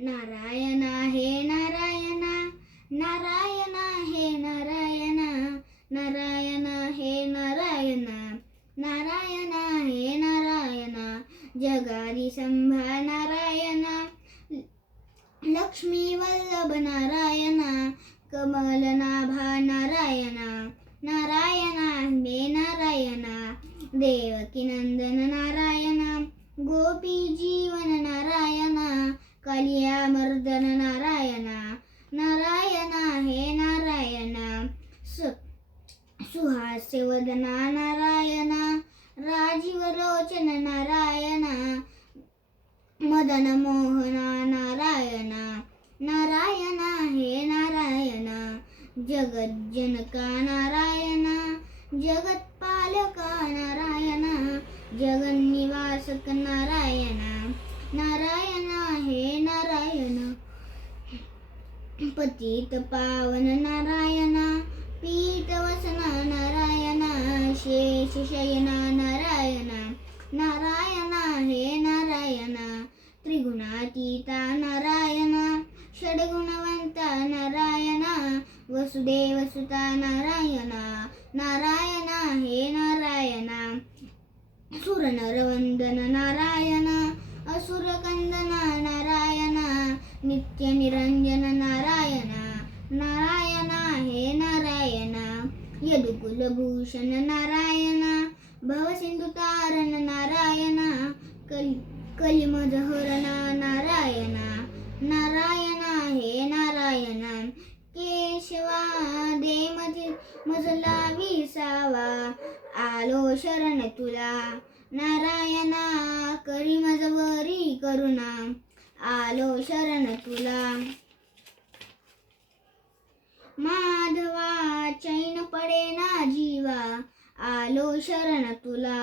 नारायण हे नारायण, नारायण हे नारायण, नारायण हे नारायण, नारायण हे नारायण. जगादी संभा नारायण, लक्ष्मी वल्लभ नारायण, कमलनाभा नारायण, नारायण हे नारायण. देवकी नंदन नारायण, गोपी जीवन नारायण, कालिया मर्दन नारायण, नारायण हे नारायण. सुहास्य वदना नारायण, राजीव लोचन नारायण, मदन मोहना नारायण, नारायण हे नारायण. जगज्जनका नारायण, जगत्पालका नारायण, जगन्निवासक नारायण, नारायण हे नारायण. पतित पावन नारायण, पीतवसन नारायण, शेषशयना नारायण, नारायण हे नारायण. त्रिगुणातीता नारायण, षड्गुणवंता नारायण, वसुदेवसुता नारायण, नारायण हे नारायण. सुरनरवंदन नारायण, असुरकंदन नारायण, नित्यनिरंजन नारायण, नारायण हे नारायण. यदुकुलभूषण नारायण, भवसिंधुतारण नारायण, कलिमदहरण नारायण, नारायण हे नारायण. केशवा दे मजला विसावा, आलो शरण तुला नारायण, करी मजवरी करुणा, आलो शरण तुला. माधवा चैन पडेना जीवा, आलो शरण तुला.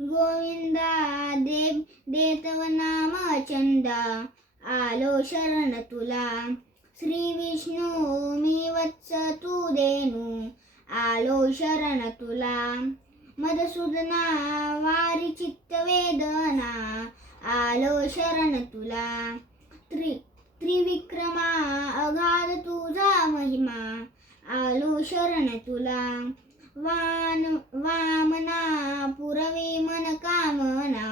गोविंदा देतव नाम चंदा, आलो शरण तुला. श्री विष्णू मी वत्स तू देनू, आलो शरण तुला. मधुसूदना वारी चित्त वेदना, आलो शरण तुला. त्रिविक्रमा अगाध तुझा महिमा, आलो शरण तुला. वामना पुरवी मन कामना,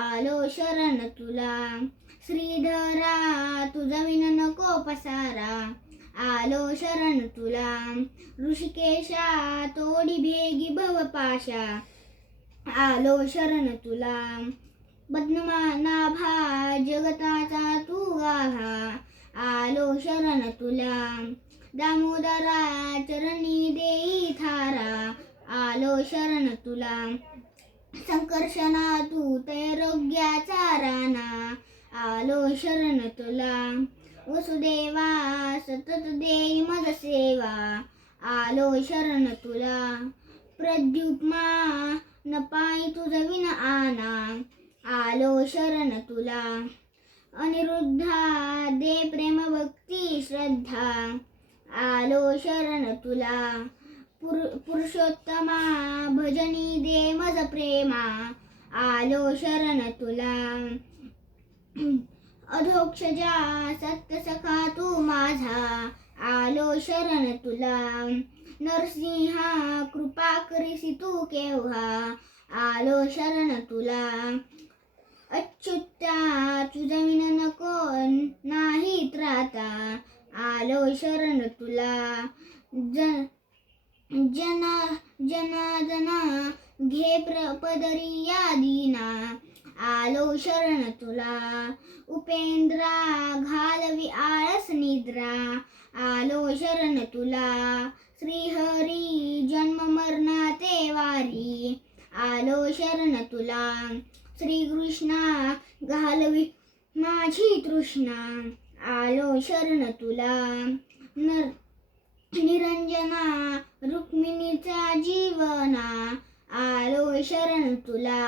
आलो शरण तुला. श्रीधरा तुझा विन नको पसारा, आलो शरण तुला. ऋषिकेशा तोडी भेगी भवपाशा, आलो शरण तुला. पद्मनाभा जगताचा तू गाभा, आलो शरण तुला. दामोदरा चरणी देई थारा, आलो शरण तुला. संकर्षणा तू तैरोग्याचा राणा, आलो शरण तुला. वसुदेवा सतत देई मज सेवा, आलो शरण तुला. प्रद्युम्ना न पायी तुझ विन आना, आलो शरण तुला. अनिरुद्धा दे प्रेम भक्ती श्रद्धा, आलो शरण तुला. पुरुषोत्तमा भजनी दे मज प्रेमा, आलो शरण तुला. अधोक्षजा सत्य सखा तू माझा, आलो शरण तुला. नरसिंहा कृपा करीसी तू केव्हा, आलो शरण तुला. अच्युता तुझा विन नको नाही त्राता, आलो शरण तुला. जना घे पदरी या दीना, आलो शरण तुला. उपेंद्रा घालवी आळस निद्रा, आलो शरण तुला. श्रीहरी जन्म मरणाते वारी, आलो शरण तुला. श्रीकृष्णा घालवी माझी तृष्णा, आलो शरण तुला. निरंजना रुक्मिणीचा जीवना, आलो शरण तुला.